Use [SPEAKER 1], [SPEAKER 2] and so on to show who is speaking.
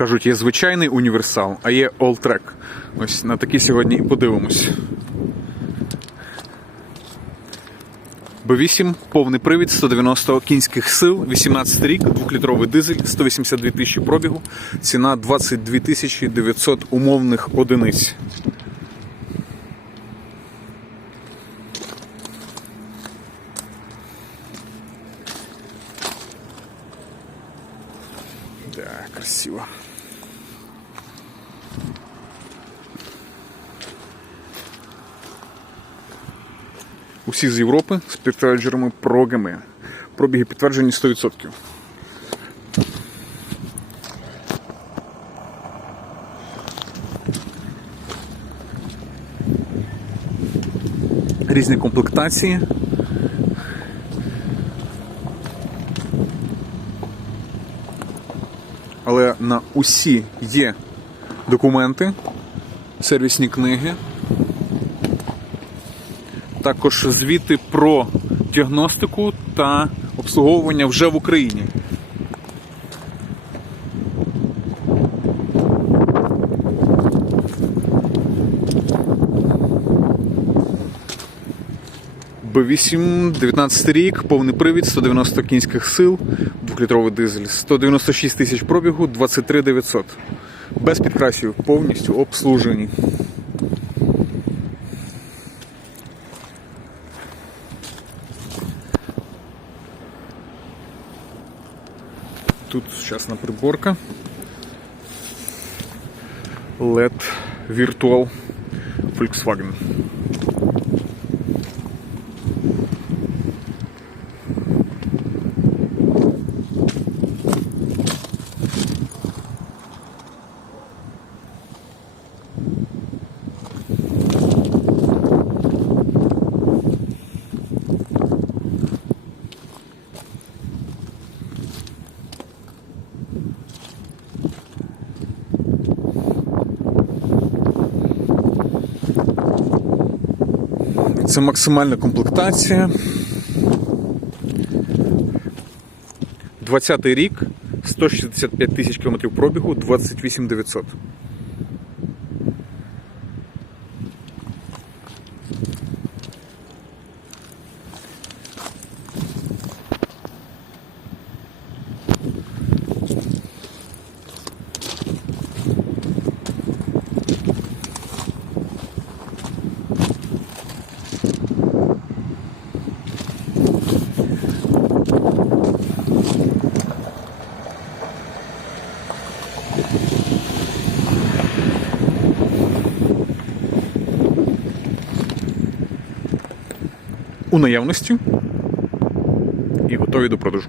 [SPEAKER 1] кажуть, є звичайний універсал, а є All-Track. Ось на такі сьогодні і подивимось. Б8, повний привід, 190 кінських сил, 18 рік, 2-літровий дизель, 182 тисячі пробігу, ціна 22 тисячі 900 умовних одиниць. Да, красиво. Усі з Європи з підтвердженими прогами. Пробіги підтверджені 100%. Різні комплектації. На усі є документи, сервісні книги. Також звіти про діагностику та обслуговування вже в Україні. Б8, 19 рік, повний привід, 190 кінських сил, 2-літровий дизель, 196 тисяч пробігу, 23 900. Без підкрасів, повністю обслужені. Тут сучасна приборка. LED Virtual Volkswagen. Це максимальна комплектація. 20 рік, 165 тисяч кілометрів пробігу, 28 900. У наявності і готові до продажу.